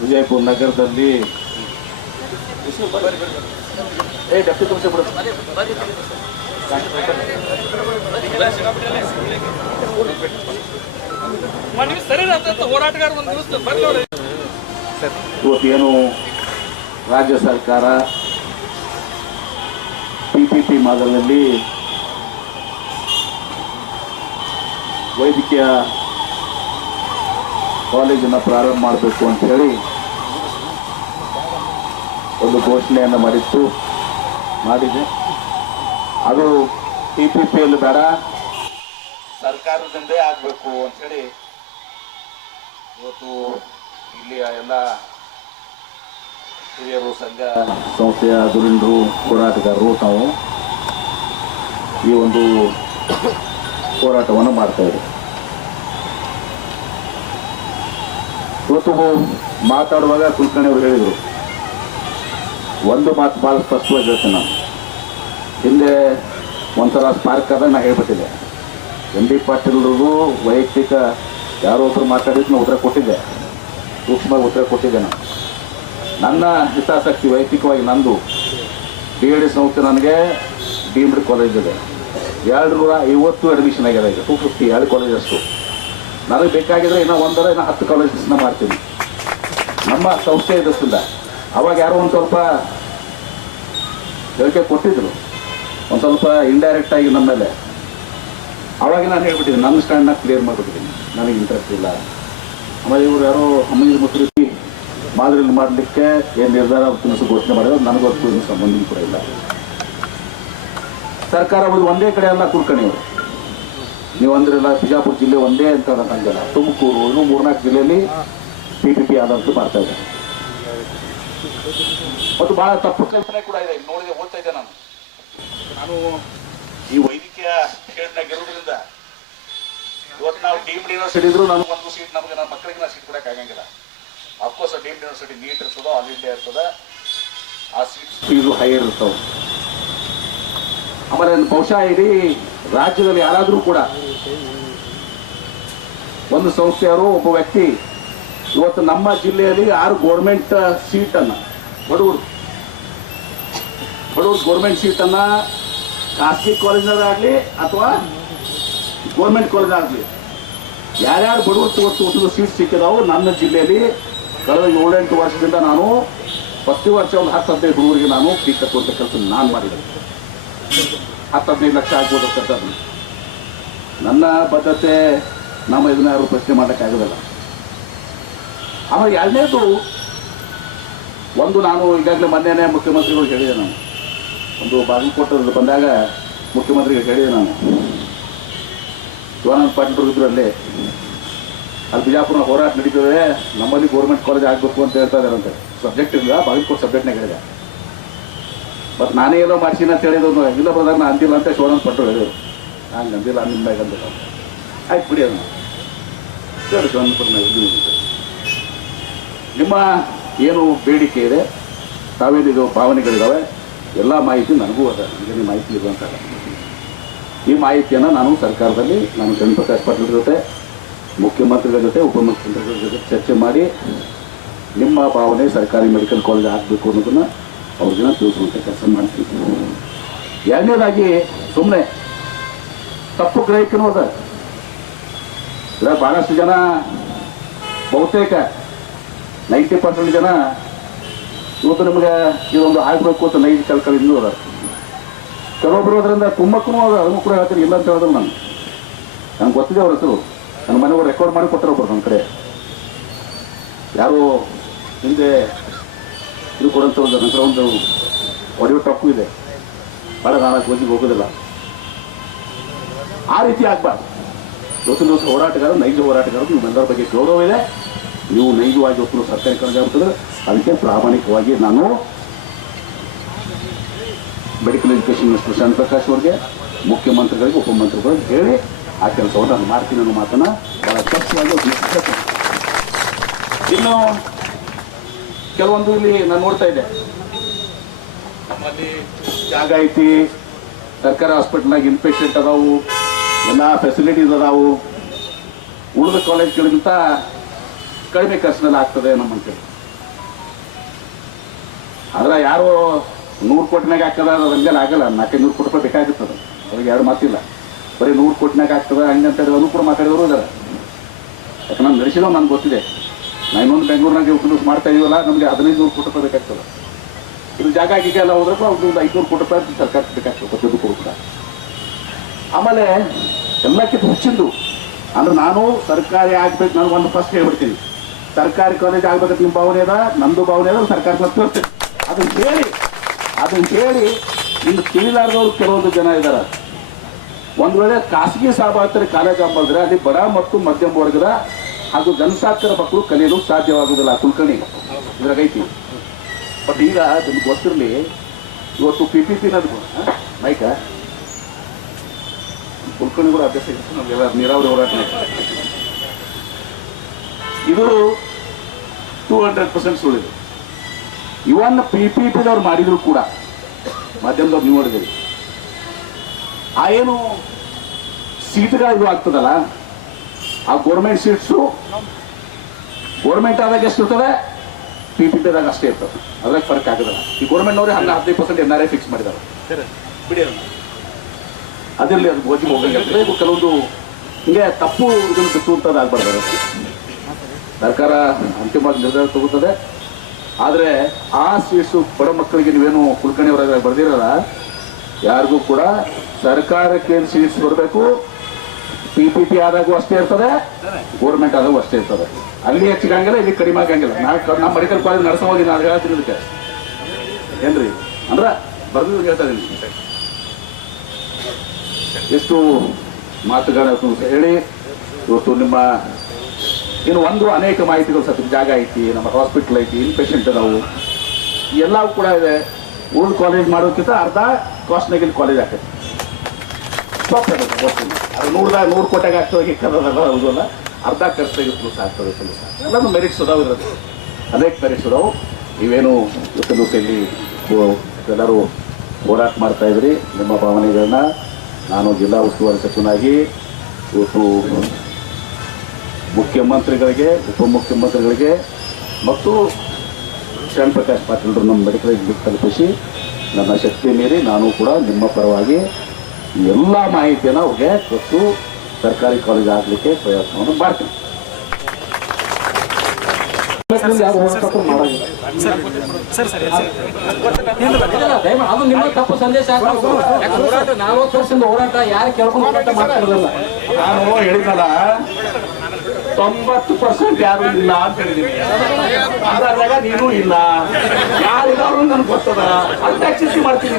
ವಿಜಯಪುರ ನಗರದಲ್ಲಿ ಏ deputy commissioner ಬಿಡು. ಇವತ್ತೇನು ರಾಜ್ಯ ಸರ್ಕಾರ ಪಿಪಿಪಿ ಮಾದರಿಯಲ್ಲಿ ವೈದ್ಯಕೀಯ ಕಾಲೇಜನ್ನು ಪ್ರಾರಂಭ ಮಾಡಬೇಕು ಅಂತ ಹೇಳಿ ಒಂದು ಘೋಷಣೆಯನ್ನು ಮಾಡಿತ್ತು, ಮಾಡಿದೆ. ಅದು ಪಿ ಪಿ ಎಲ್ ಬೇಡ, ಸರ್ಕಾರದಿಂದೇ ಆಗಬೇಕು ಅಂಥೇಳಿ ಇವತ್ತು ಇಲ್ಲಿಯ ಎಲ್ಲ ಹಿರಿಯರು, ಸಂಘ ಸಂಸ್ಥೆಯ ಧುರೀಣರು ಹೋರಾಟಗಾರರು ನಾವು ಈ ಒಂದು ಹೋರಾಟವನ್ನು ಮಾಡ್ತಾ ಇದ್ದಾರೆ. ಇವತ್ತು ಮಾತಾಡುವಾಗ ಕುಲಕರ್ಣಿ ಅವರು ಹೇಳಿದರು, ಒಂದು ಮಾತು ಭಾಳ ಸ್ಪಷ್ಟವಾಗಿ ಹೇಳ್ತೇನೆ ನಾನು ಹಿಂದೆ ಒಂಥರ ಸ್ಪಾರ್ಕ್ ಆದಾಗ ನಾ ಹೇಳ್ಬಿಟ್ಟಿದ್ದೆ. ಎಂ ಬಿ ಪಾಟೀಲ್ರಿಗೂ ವೈಯಕ್ತಿಕ ಯಾರೋ ಒಬ್ಬರು ಮಾತಾಡಿದ್ದು ನಾನು ಉತ್ತರ ಕೊಟ್ಟಿದ್ದೆ. ಸೂಕ್ಷ್ಮವಾಗಿ ಉತ್ತರ ಕೊಟ್ಟಿದ್ದೆ ನಾನು. ನನ್ನ ಹಿತಾಸಕ್ತಿ ವೈಯಕ್ತಿಕವಾಗಿ ನಂದು. ಬಿ ಎಡ್ ಸಂಸ್ಥೆ ನನಗೆ ಡೀಮ್ಡ್ ಕಾಲೇಜ್ ಇದೆ. ಎರಡು ನೂರ ಐವತ್ತು ಅಡ್ಮಿಷನ್ ಆಗಿದೆ ಈಗ ಟು ಫಿಫ್ಟಿ ಎರಡು ಕಾಲೇಜ್ ಅಷ್ಟು. ನನಗೆ ಬೇಕಾಗಿದ್ರೆ ಇನ್ನೂ ಒಂದರ ಇನ್ನೂ ಹತ್ತು ಕಾಲೇಜಸ್ನ ಮಾಡ್ತೀನಿ. ನಮ್ಮ ಸಂಸ್ಥೆ ಇದಕ್ಕಿಂದ ಅವಾಗ ಯಾರೋ ಒಂದು ಸ್ವಲ್ಪ ಹೇಳಿಕೆ ಕೊಟ್ಟಿದ್ರು. ಒಂದು ಸ್ವಲ್ಪ ಇಂಡೈರೆಕ್ಟ್ ಆಗಿ ನಮ್ಮ ಮೇಲೆ. ಅವಾಗ ನಾನು ಹೇಳ್ಬಿಟ್ಟಿದ್ದೀನಿ ನನ್ನ ಸ್ಟ್ಯಾಂಡ್ನ ಕ್ಲಿಯರ್ ಮಾಡಿಬಿಟ್ಟಿದ್ದೀನಿ. ನನಗೆ ಇಂಟ್ರೆಸ್ಟ್ ಇಲ್ಲ. ಆಮೇಲೆ ಇವರು ಯಾರೋ ಅಮ್ಮನ ಮುಸ್ರಿ ಮಾದರಿಯಲ್ಲಿ ಮಾಡಲಿಕ್ಕೆ ಏನು ನಿರ್ಧಾರ ತಿನಿಸು ಘೋಷಣೆ ಮಾಡಿದ್ರು. ನನಗೂ ಸಂಬಂಧ ಕೂಡ ಇಲ್ಲ. ಸರ್ಕಾರ ಒಂದು ಒಂದೇ ಕಡೆ ಅಲ್ಲ ಕುಲ್ಕಣಿಯವರು ನೀವು ಅಂದ್ರಲ್ಲ ಬಿಜಾಪುರ ಜಿಲ್ಲೆ ಒಂದೇ ಅಂತ ಹಂಗಲ್ಲ ತುಮಕೂರು ಇನ್ನು ಮೂರ್ನಾಲ್ಕು ಜಿಲ್ಲೆಯಲ್ಲಿ ಪಿ ಪಿ ಪಿ ಆದಂತೂ ಮಾಡ್ತಾ ಇದೆ ಮತ್ತು ಬಹಳ ತಪ್ಪು ಕಲ್ಪನೆ ಕೂಡ ಇದೆ. ನೋಡಿದೆ ಓದ್ತಾ ಇದ್ದೆ ನಾನು. ನಾನು ಈ ವೈದ್ಯಕೀಯ ಫೀಲ್ಡ್ನಾಗ ಇರೋದ್ರಿಂದ ಇವತ್ತು ನಾವು ಡೀಮ್ಡ್ ಯೂನಿವರ್ಸಿಟಿ ಇದ್ರು ನನಗೆ ಒಂದು ಸೀಟ್ ನಮಗೆ ನನ್ನ ಮಕ್ಕಳಿಗೆ ನಾ ಸೀಟ್ ಕೊಡಕ್ಕೆ ಆಗಂಗಿಲ್ಲ. Of course deemed university NEET ಇರ್ತದೋ ಆಲ್ ಇಂಡಿಯಾ ಇರ್ತದ ಆ ಸೀಟ್ ಫೀಸು ಹೈಯರ್ ಇರ್ತಾವೆ. ಆಮೇಲೆ ಬಹುಶಃ ಇಡೀ ರಾಜ್ಯದಲ್ಲಿ ಯಾರಾದರೂ ಕೂಡ ಒಂದು ಸಂಸ್ಥೆಯವರು ಒಬ್ಬ ವ್ಯಕ್ತಿ ಇವತ್ತು ನಮ್ಮ ಜಿಲ್ಲೆಯಲ್ಲಿ ಯಾರು ಗೋರ್ಮೆಂಟ್ ಸೀಟನ್ನು ಬಡವರು. ಬಡವರು ಗೋರ್ಮೆಂಟ್ ಸೀಟನ್ನು ಖಾಸಗಿ ಕಾಲೇಜ್ನಾಗಲಿ ಅಥವಾ ಗೋರ್ಮೆಂಟ್ ಕಾಲೇಜ್ ಆಗಲಿ. ಯಾರ್ಯಾರು ಬಡವರು ಒಂದು ಸೀಟ್ ಸಿಕ್ಕಿದಾವು ನನ್ನ ಜಿಲ್ಲೆಯಲ್ಲಿ ಕಳೆದ ಏಳೆಂಟು ವರ್ಷದಿಂದ ನಾನು ಪ್ರತಿ ವರ್ಷ ಒಂದು ಹತ್ತು ಹದಿನೈದು ಹುಡುಗರಿಗೆ ನಾನು ಕಟ್ಟುವಂಥ ಕೆಲಸ ನಾನು ಮಾಡಿದೆ ಹತ್ತು ಹದಿನೈದು ಲಕ್ಷ ಆಗ್ಬೋದು ಅಂತದ್ದು ನನ್ನ ಬದ್ಧತೆ ನಮ್ಮ ಇದನ್ನ ಯಾರು ಪ್ರಶ್ನೆ ಮಾಡೋಕ್ಕಾಗೋದಿಲ್ಲ ಆಮೇಲೆ ಎರಡನೇದು, ಒಂದು ನಾನು ಈಗಾಗಲೇ ಮೊನ್ನೆನೇ ಮುಖ್ಯಮಂತ್ರಿಗಳು ಹೇಳಿದೆ ನಾನು. ಒಂದು ಬಾಗಲಕೋಟದಲ್ಲಿ ಬಂದಾಗ ಮುಖ್ಯಮಂತ್ರಿಗೆ ಹೇಳಿದೆ ನಾನು. ಶಿವಾನಂದ ಪಾಟೀಲ್ ಇದ್ರು ಅಲ್ಲೇ ಬಿಜಾಪುರ ಹೋರಾಟ ನಡೀತದೆ, ನಮ್ಮಲ್ಲಿ ಗೌರ್ಮೆಂಟ್ ಕಾಲೇಜ್ ಆಗಬೇಕು ಅಂತ ಹೇಳ್ತಾ ಇದಾರಂತೆ ಸಬ್ಜೆಕ್ಟ್ ಇಲ್ಲ, ಬಾಗಲಕೋಟೆ ಸಬ್ಜೆಕ್ಟ್ನಾಗ ಹೇಳಿದೆ. ಮತ್ತು ನಾನೇ ಏನೋ ಮಾಡ್ಸೀನಿ ಅಂತ ಹೇಳಿದ್ರು ಇಲ್ಲ ಬ್ರದರ್ ನಾನು ಅಂದಿಲ್ಲ ಅಂತ ಶಿವಾನಂದ ಪಟ್ಟು ಹೇಳಿದ್ರು. ನಾನು ಅಂದಿಲ್ಲ ಅಂದಿಲ್ಲ ಅಂದಿಲ್ಲ ಆಯ್ತು ಬಿಡಿ ಅದನ್ನು ಪಾಟೀಲ್ ಇದು ನಿಮ್ಮ ಏನು ಬೇಡಿಕೆ ಇದೆ ತಾವೇನಿದು ಭಾವನೆಗಳಿದ್ದಾವೆ ಎಲ್ಲ ಮಾಹಿತಿ ನನಗೂ ಅದ. ನನಗೆ ಮಾಹಿತಿ ಇರುವಂತಲ್ಲ ಈ ಮಾಹಿತಿಯನ್ನು ನಾನು ಸರ್ಕಾರದಲ್ಲಿ ನಾನು ಚಂದ್ರಪ್ರಕಾಶ್ ಪಾಟೀಲ್ ಜೊತೆ, ಮುಖ್ಯಮಂತ್ರಿಗಳ ಜೊತೆ, ಉಪಮುಖ್ಯಮಂತ್ರಿಗಳ ಜೊತೆ ಚರ್ಚೆ ಮಾಡಿ, ನಿಮ್ಮ ಭಾವನೆ ಸರ್ಕಾರಿ ಮೆಡಿಕಲ್ ಕಾಲೇಜ್ ಆಗಬೇಕು ಅನ್ನೋದನ್ನು ಅವ್ರಿಗೆ ತಿಳಿಸುವಂಥ ಕೆಲಸ ಮಾಡ್ತಿದ್ರು ಎರಡನೇದಾಗಿ ಸುಮ್ಮನೆ ತಪ್ಪು ಗ್ರಹಿಕೆನೂ ಅದ. ಭಾಳಷ್ಟು ಜನ, ಬಹುತೇಕ ನೈಂಟಿ ಪರ್ಸೆಂಟ್ ಜನ ಇವತ್ತು ನಿಮ್ಗೆ ಇದೊಂದು ಆಗಬೇಕು ಅಂತ ನೈಜ ಕಲ್ಕಲ್ ಇನ್ನೂ ಅದ ಕೆಲವೊಬ್ರು ಅದರಿಂದ ತುಂಬಕ್ಕೂ ಅದ, ಅದನ್ನು ಕೂಡ ಹೇಳ್ತೀನಿ, ಇಲ್ಲ ಅಂತ ಹೇಳಿದ್ರು ನಾನು. ನಂಗೆ ಗೊತ್ತಿದೆ ಅವ್ರ ಹೆಸರು. ನನ್ನ ಮನೆಯವ್ರು ರೆಕಾರ್ಡ್ ಮಾಡಿ ಕೊಟ್ಟರು ಒಬ್ಬರು ನನ್ನ ಕಡೆ. ಯಾರು ಹಿಂದೆ ಇದು ಕೊಡುವಂಥ ಒಂದು ನಂತರ ಒಂದು ಆಡಿಯೋ ಟಪ್ಪು ಇದೆ. ಬಹಳ ನಾಲ್ಕು ಮಂದಿಗೆ ಹೋಗೋದಿಲ್ಲ. ಆ ರೀತಿ ಆಗ್ಬಾರ್ದು. ಇವತ್ತಿನ ದಿವಸ ಹೋರಾಟಗಾರ, ನೈಜ ಹೋರಾಟಗಾರ ನಿಮ್ಮೆಲ್ಲರ ಬಗ್ಗೆ ಗೌರವ ಇದೆ. ನೀವು ನೈಜವಾಗಿ ಇವತ್ತು ಸರ್ಕಾರಿ ಕಡೆಗೆ ಆಗ್ತದೆ ಅದಕ್ಕೆ ಪ್ರಾಮಾಣಿಕವಾಗಿ ನಾನು medical education minister Sharan Prakash ಅವರಿಗೆ, ಮುಖ್ಯಮಂತ್ರಿಗಳಿಗೆ, ಉಪಮಂತ್ರಿಗಳಿಗೆ ಹೇಳಿ ಆ ಕೆಲಸವನ್ನು ನಾನು ಮಾಡ್ತೀನಿ ಅನ್ನೋ ಮಾತನ್ನು ಬಹಳ ಸ್ಪಷ್ಟವಾಗಿ ಇನ್ನು ಕೆಲವೊಂದು ಇಲ್ಲಿ ನಾನು ನೋಡ್ತಾ ಇದ್ದೆ. ನಮ್ಮಲ್ಲಿ ಜಾಗ ಐತಿ, ಸರ್ಕಾರಿ ಹಾಸ್ಪಿಟಲ್ನಾಗ ಇನ್ಪೇಷೆಂಟ್ ಅದಾವು, ಎಲ್ಲ ಫೆಸಿಲಿಟೀಸ್ ಅದಾವು. ಉಳಿದ ಕಾಲೇಜ್ಗಳಿಗಿಂತ ಕಡಿಮೆ ಖರ್ಚಿನಲ್ಲಿ ಆಗ್ತದೆ ನಮ್ಮ ಆದ್ರೆ ಯಾರು ನೂರು ಕೋಟಿನಾಗ ಆಗ್ತದ ಹಂಗೆಲ್ಲ ಆಗಲ್ಲ. ನಾಲ್ಕೈದು ನೂರು ಕೋಟಿ ರೂಪಾಯಿ ಬೇಕಾಗುತ್ತದೆ ಅವ್ರಿಗೆ ಎರಡು ಮಾತಿಲ್ಲ. ಬರೀ ನೂರು ಕೋಟಿನಾಗ ಆಗ್ತದೆ ಹಂಗಂತ ಹೇಳಿ ಕೂಡ ಮಾತಾಡಿದವರು ಇದ್ದಾರೆ ಯಾಕಂದ್ರೆ ನನ್ಗೆ ನನಗೆ ಗೊತ್ತಿದೆ. ನಾ ಇನ್ನೊಂದು ಬೆಂಗಳೂರಿನಾಗ ಉಪಯೋಗ ಮಾಡ್ತಾ ಇದೀವಲ್ಲ, ನಮಗೆ ಹದಿನೈದು ನೂರು ಕೋಟಿ ರೂಪಾಯಿ ಬೇಕಾಗ್ತದೆ. ಇದು ಜಾಗ ಗೀಗ ಎಲ್ಲ ಹೋದ್ರೆ ಅವ್ರಿಗೆ ಒಂದು ಐದುನೂರು ಕೋಟಿ ರೂಪಾಯಿ ಸರ್ಕಾರ ಬೇಕಾಗ್ತದೆ ಪ್ರತಿಯೊಂದು ಕೂಡ. ಆಮೇಲೆ ಎಲ್ಲಕ್ಕಿಂತ ಹೆಚ್ಚಿಂದು, ಅಂದ್ರೆ ನಾನು ಸರ್ಕಾರಿ ಆಗ್ಬೇಕು, ನಾನು ಒಂದು ಫಸ್ಟ್ ಹೇಳ್ಬಿಡ್ತೀನಿ ಸರ್ಕಾರಿ ಕಾಲೇಜ್ ಆಗ್ಬೇಕಂತ ನಿಮ್ಮ ಭಾವನೆ ಅದ, ನಂದು ಭಾವನೆ ಅದ, ಸರ್ಕಾರ ಹೇಳ್ತೀನಿ ಅದನ್ನ ಹೇಳಿ ಅದನ್ನ ಹೇಳಿ ಇನ್ನು ತಿಳಿಲಾರ್ದವ್ರು ಕೆಲವೊಂದು ಜನ ಇದ್ದಾರೆ ಒಂದು ವೇಳೆ ಖಾಸಗಿ ಸಾಬಾತರಿ ಕಾಲೇಜ್ ಬಂದ್ರೆ ಅಲ್ಲಿ ಬಡ ಮತ್ತು ಮಧ್ಯಮ ವರ್ಗದ ಹಾಗೂ ಜನಸಾಕರ ಮಕ್ಕಳು ಕಲಿಯಲು ಸಾಧ್ಯವಾಗುವುದಿಲ್ಲ, ಕುಲಕರ್ಣಿ. ಇದ್ರಾಗೈತಿ ಬಟ್ ಈಗ ನಿಮ್ಗೆ ಗೊತ್ತಿರಲಿ, ಇವತ್ತು ಪಿ ಪಿ ಪಿ ನದು ಮೈಕ ಕುಲಕರ್ಣಿ ಕೂಡ ಅಭ್ಯಾಸ ನಮಗೆಲ್ಲ ನೀರಾವರಿ ಹೋರಾಟ ಇದು ಟೂ ಹಂಡ್ರೆಡ್ ಪರ್ಸೆಂಟ್ ಸುಳ್ಳಿದೆ ಇವನ್ ಪಿ ಪಿ ಪಿದವ್ರು ಮಾಡಿದ್ರು ಕೂಡ, ಮಾಧ್ಯಮದವ್ರು ನೀವು ನೋಡಿದ್ದೀರಿ. ಆ ಏನು ಸೀಟ್ಗಳು ಆಗ್ತದಲ್ಲ ಆ ಗೌರ್ಮೆಂಟ್ ಸೀಟ್ಸು ಗೌರ್ಮೆಂಟ್ ಆದಾಗ ಎಷ್ಟು ಇರ್ತದೆ? ಪಿ ಪಿ ಪಿದಾಗ ಅಷ್ಟೇ ಇರ್ತದೆ. ಅದ್ರಾಗ ಫರ್ಕ್ ಆಗೋದಿಲ್ಲ. ಈ ಗೋರ್ಮೆಂಟ್ನವ್ರೆ ಹಂಗ ಹದಿನೈದು percent N R I fix ಮಾಡಿದ್ದಾರೆ. ಅದಿರಲಿ ಅದು ಗೋಜಿ ಹೋಗಂಗಿರ್ತದೆ ಇದು ಕೆಲವೊಂದು ಹಿಂಗೆ ತಪ್ಪು ಇದನ್ನು ಬಿತ್ತುವಂಥದ್ದು ಆಗ್ಬಾರ್ದು ಸರ್ಕಾರ ಅಂತಿಮವಾಗಿ ನಿರ್ಧಾರ ತಗೋತದೆ. ಆದರೆ ಆ ಸೀಟ್ಸು ಬಡ ಮಕ್ಕಳಿಗೆ ನೀವೇನು ಕುಲಕರ್ಣಿ ಅವರಾಗ ಬರ್ದಿರಲ್ಲ ಯಾರಿಗೂ ಕೂಡ ಸರ್ಕಾರಕ್ಕೆ ಏನು ಸೀಟ್ಸ್ ಬರಬೇಕು ಪಿ ಪಿ ಪಿ ಆದಾಗೂ ಅಷ್ಟೇ ಇರ್ತದೆ ಗೋರ್ಮೆಂಟ್ ಆದಾಗೂ ಅಷ್ಟೇ ಇರ್ತದೆ. ಅಲ್ಲಿ ಹೆಚ್ಚಿಗೆ ಹಂಗಿಲ್ಲ ಇಲ್ಲಿ ಕಡಿಮೆ ಆಗಂಗಿಲ್ಲ. ನಾನು ನಮ್ಮ ಮೆಡಿಕಲ್ ಕಾಲೇಜ್ ನಡೆಸೋಗಿ ನಾನು ಹೇಳ್ತೀನಿ ಇದಕ್ಕೆ. ಏನ್ರಿ? ಅಂದ್ರೆ ಬರ್ದು ಹೇಳ್ತಾ ಇದ್ದೀನಿ ಎಷ್ಟು ಮಾತುಗಳನ್ನು ಹೇಳಿ, ಇವತ್ತು ನಿಮ್ಮ, ಇನ್ನು ಒಂದು ಅನೇಕ ಮಾಹಿತಿಗಳು ಸತ್ ಜಾಗ ಐತಿ, ನಮ್ಮ ಹಾಸ್ಪಿಟ್ಲ್ ಐತಿ ಇನ್ ಪೇಷಂಟ್ ಅದಾವು. ಎಲ್ಲವೂ ಕೂಡ ಇದೆ. ಓಲ್ಡ್ ಕಾಲೇಜ್ ಮಾಡೋಕ್ಕಿಂತ ಅರ್ಧ ಕಾಸ್ಟ್ನಾಗ ಕಾಲೇಜ್ ಆಗ್ತದೆ. ಸ್ಟಾಪ್ ಅದು ನೂರ್ದಾಗ ನೂರು ಕೋಟೆಗೆ ಆಗ್ತದೆ ಕನ್ನಡದಲ್ಲ ಹೌದಲ್ಲ ಅರ್ಧ ಖರ್ಚಾಗಿ ದಿವಸ ಆಗ್ತದೆ ಕೆಲಸ ಎಲ್ಲರೂ ಮೆರಿಟ್ಸ್ ಅದಾವ ಇರೋದು. ಅನೇಕ ಮೆರಿಟ್ಸ್ ಅದಾವು. ನೀವೇನು ಇವತ್ತು ದಿವಸ ಎಲ್ಲರೂ ಹೋರಾಟ ಮಾಡ್ತಾ ಇದ್ರಿ. ನಿಮ್ಮ ಭಾವನೆಗಳನ್ನ ನಾನು ಜಿಲ್ಲಾ ಉಸ್ತುವಾರಿ ಸಚಿವನಾಗಿ, ಇವತ್ತು ಮುಖ್ಯಮಂತ್ರಿಗಳಿಗೆ, ಉಪಮುಖ್ಯಮಂತ್ರಿಗಳಿಗೆ ಮತ್ತು ಶರಣ್ ಪ್ರಕಾಶ್ ಪಾಟೀಲ್ರು ನಮ್ಮ ಮೆಡಿಕಲ್ ತಲುಪಿಸಿ ನನ್ನ ಶಕ್ತಿ ಮೀರಿ ನಾನು ಕೂಡ ನಿಮ್ಮ ಪರವಾಗಿ ಎಲ್ಲ ಮಾಹಿತಿಯನ್ನು ಅವ್ರಿಗೆ ಕೊಟ್ಟು ಸರ್ಕಾರಿ ಕಾಲೇಜ್ ಆಗಲಿಕ್ಕೆ ಪ್ರಯತ್ನವನ್ನು ಮಾಡ್ತೀನಿ ಅದು ನಿಮ್ಮ ತಪ್ಪು ಸಂದೇಶ ಹೋರಾಟ ನಲವತ್ತು ವರ್ಷದಿಂದ ಹೋರಾಟ ಯಾರು ಕೇಳ್ಕೊಂಡು ಹೋರಾಟ ಮಾಡ್ತಿರೋದಿಲ್ಲ ನಾನು ಹೇಳಿದಲ್ಲ ತೊಂಬತ್ತು ಪರ್ಸೆಂಟ್ ಯಾರು ಇಲ್ಲ ಅಂತ ಹೇಳಿದೀನಿ ಅದ್ರಾಗ ನೀನು ಇಲ್ಲ ನನ್ಗೆ ಗೊತ್ತದ ಅಂತ ಚಿಂತೆ ಮಾಡ್ತೀನಿ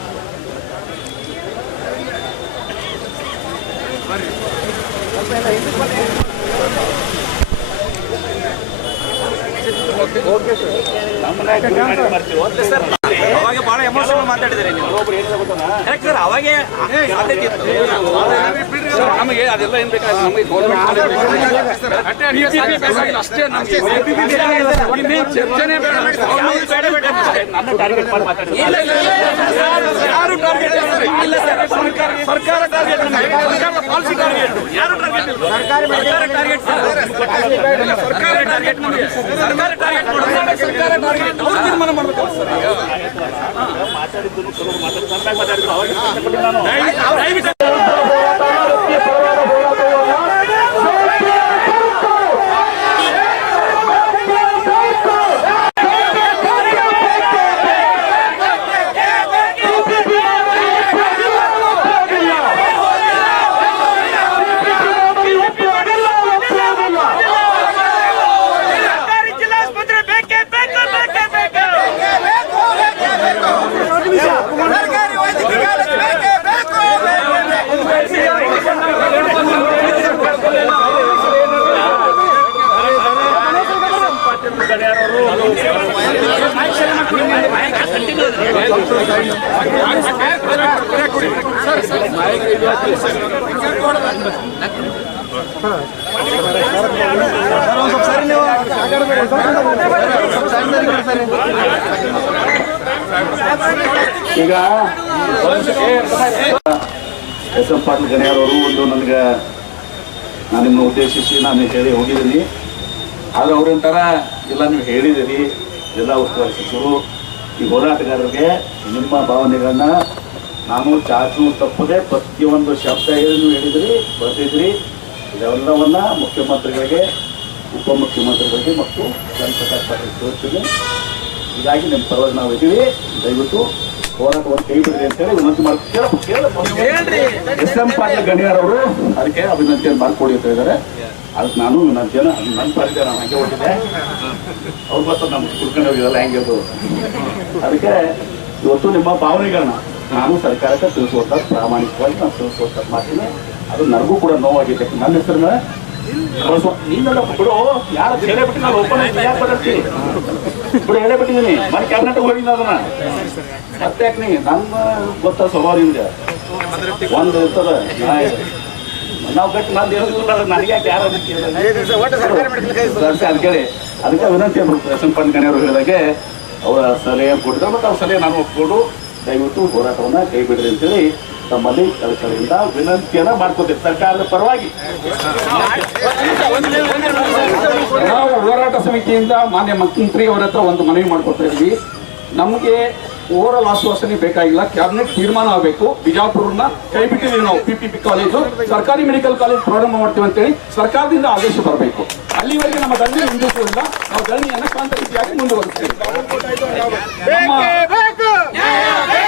ಅವಾಗ ಬಹಳ ಎಮೋಷನಲ್ ಮಾತಾಡಿದ್ರಿ ನೀವು ಕರೆಕ್ಟ್ ಸರ್ ಅವಾಗೆ ನಮಗೆ ಅದೆಲ್ಲ ಏನ್ ಬೇಕಾಗಿಲ್ಲ ನಮಗೆ ಗೌರ್ಮೆಂಟ್ ಅಷ್ಟೇ ನಮಗೆ ಚರ್ಚೆನೇ ಬೇಡ. ನನ್ನ ಟಾರ್ಗೆಟ್ ಮಾಡಿ ಇಲ್ಲ, ಇಲ್ಲ, ಇಲ್ಲ, ಇಲ್ಲ, ಯಾರು ಟಾರ್ಗೆಟ್ ಇಲ್ಲ ಸರ್ ಸರ್ಕಾರ ಸರ್ಕಾರ ಟಾರ್ಗೆಟ್ ಸರ್ಕಾರ ಸರ್ಕಾರ ಟಾರ್ಗೆಟ್ ಯಾರು ಟಾರ್ಗೆಟ್ ಇಲ್ಲ ಸರ್ಕಾರ ಟಾರ್ಗೆಟ್ ಸರ್ಕಾರ ಟಾರ್ಗೆಟ್ ನಮಗೆ ಸರ್ಕಾರ ಟಾರ್ಗೆಟ್ ಮಾಡೋದು ಸರ್ಕಾರ ಟಾರ್ಗೆಟ್ ಅವ್ರು ತೀರ್ಮಾನ ಮಾಡಬೇಕು ದಯವಿಟ್ಟು ಸರ್ಕಾರಿ ಜಿಲ್ಲಾಸ್ಪತ್ರೆ ಬೇಕೇ ಬೇಕು ಬೇಕೇ ಬೇಕು ಸರ್ಕಾರಿ ವೈದ್ಯಕೀಯ ಕಾಲೇಜ್ ಬೇಕೇ ಬೇಕು ಈಗ ಎಸ್ ಎಂ ಪಾಟೀಲ್ ಗಣ್ಯರವರು ಒಂದು ನನಗೆ ನಾನು ನಿಮ್ಮನ್ನು ಉದ್ದೇಶಿಸಿ ನಾನು ಹೇಳಿ ಹೋಗಿದ್ದೀನಿ. ಆದ್ರೆ ಅವ್ರಂತಾರ ಇಲ್ಲ ನೀವು ಹೇಳಿದಿರಿ ಜಿಲ್ಲಾ ಉಸ್ತುವಾರಿ ಸಚಿವರು, ಈ ಹೋರಾಟಗಾರರಿಗೆ ನಿಮ್ಮ ಭಾವನೆಗಳನ್ನ ನಾನು ಚಾಚು ತಪ್ಪದೆ ಪ್ರತಿಯೊಂದು ಶಬ್ದ ಹೇಳಿ ಹೇಳಿದ್ರಿ ಹೇಳಿದಿರಿ ಬರ್ತಿದ್ರಿ ಇದೆಲ್ಲವನ್ನ ಮುಖ್ಯಮಂತ್ರಿಗಳಿಗೆ ಉಪಮುಖ್ಯಮಂತ್ರಿಗಳಿಗೆ ಮತ್ತು ಜನಪ್ರಕಾಶ್ ಪಾಟೀಲ್ ತೋರಿಸ್ತೀನಿ. ಹೀಗಾಗಿ ನಿಮ್ಮ ಪರವಾಗಿ ನಾವು ಇದ್ದೀವಿ. ದಯವಿಟ್ಟು ಹೋರಾಟವನ್ನು ಕೈ ಬಿಡ್ರಿ ಅಂತೇಳಿ ವಿನಂತಿ ಮಾಡಿ ಎಸ್ ಎಂ ಪಾಟೀಲ್ ಗಣ್ಯರವರು ಅದಕ್ಕೆ ಅಭಿನಂದನೆ ಮಾಡಿಕೊಡಿ ಅಂತ ಇದ್ದಾರೆ. ಅದಕ್ಕೆ ನಾನು ವಿನಂತಿಯನ್ನು ನನ್ನ ಪರಿಚಯ ನಾನು ಹಂಗೆ ಹೊಟ್ಟಿದ್ದೆ ಅವ್ರು ಬರ್ತಾರೆ ನಮ್ಗೆ ಕುಡ್ಕೊಂಡು ಹೋಗಿದಲ್ಲ ಹೆಂಗೆ ಅದು ಅದಕ್ಕೆ ಇವತ್ತು ನಿಮ್ಮ ಭಾವನೆಗಳನ್ನ ನಾನು ಸರ್ಕಾರಕ್ಕೆ ತಿಳಿಸುವಂತ ಪ್ರಾಮಾಣಿಕವಾಗಿ ನಾನು ತಿಳಿಸುವಂತ ಮಾಡ್ತೀನಿ ಅದು ನನಗೂ ಕೂಡ ನೋವಾಗಿದೆ ನನ್ನ ಹೆಸರನ್ನ ನೀನೆಲ್ಲ ಬಿಡು. ಯಾರು ಹೇಳೇ ಬಿಟ್ಟು ನಾನು ಓಪನ್ ಯಾಕೆ ಮಾತಾಡ್ತೀನಿ ಬಿಡು ಹೇಳೇ ಬಿಟ್ಟಿದ್ದೀನಿ. ಮನೆ ಕ್ಯಾಬಿನೆಟ್ ಹೋಗಿ ಅದನ್ನ. ಮತ್ತೆ ಯಾಕೆ ನೀ? ನನ್ನ ಗೊತ್ತ ಸ್ವಭಾವ ನಿಮ್ಗೆ? ಒಂದು ಇರ್ತದ. ನಾವು ಗಟ್ಟಿ ನಂದು ಇರೋದಿಲ್ಲ ನನಗೆ ಯಾಕೆ ಯಾರು ಅದಕ್ಕೆ ಅದಕ್ಕೆ ವಿನಂತಿ ಸಂಪನ್ಕಣೆ ಅವರು ಹೇಳಿದಾಗೆ ಅವರ ಸಲಹೆ ಕೊಟ್ಟಿದ್ದಾರೆ. ಮತ್ತು ಅವ್ರ ಸಲಹೆ ನಾನು ಒಪ್ಕೊಂಡು ದಯವಿಟ್ಟು ಹೋರಾಟವನ್ನ ಕೈ ಬಿಡ್ರಿ ಅಂತೇಳಿ ತಮ್ಮಲ್ಲಿ ಕಳಕಳಿಯಿಂದ ವಿನಂತಿಯನ್ನ ಮಾಡ್ಕೋತೀವಿ. ಸರ್ಕಾರದ ಪರವಾಗಿ ನಾವು ಹೋರಾಟ ಸಮಿತಿಯಿಂದ ಮಾನ್ಯ ಮುಖ್ಯಮಂತ್ರಿ ಅವರ ಹತ್ರ ಒಂದು ಮನವಿ ಮಾಡ್ಕೊತಾ ಇದ್ವಿ. ನಮಗೆ ಓರಲ್ ಆಶ್ವಾಸನೆ ಬೇಕಾಗಿಲ್ಲ, ಕ್ಯಾಬಿನೆಟ್ ತೀರ್ಮಾನ ಆಗಬೇಕು. ಬಿಜಾಪುರನ ಕೈ ಬಿಟ್ಟಿದ್ದೀವಿ ನಾವು ಪಿ ಪಿ ಪಿ ಕಾಲೇಜು ಸರ್ಕಾರಿ ಮೆಡಿಕಲ್ ಕಾಲೇಜ್ ಪ್ರಾರಂಭ ಮಾಡ್ತೀವಿ ಅಂತೇಳಿ ಸರ್ಕಾರದಿಂದ ಆದೇಶ ಬರಬೇಕು. ಅಲ್ಲಿವರೆಗೆ ನಮ್ಮ ಗಣ್ಯ ನಿಂದಿಸುವುದಿಲ್ಲ ನಾವು ಧರಣಿಯನ್ನ ಶಾಂತ ರೀತಿಯಾಗಿ ಮುಂದುವರಿಸ್ತೇವೆ ನಮ್ಮ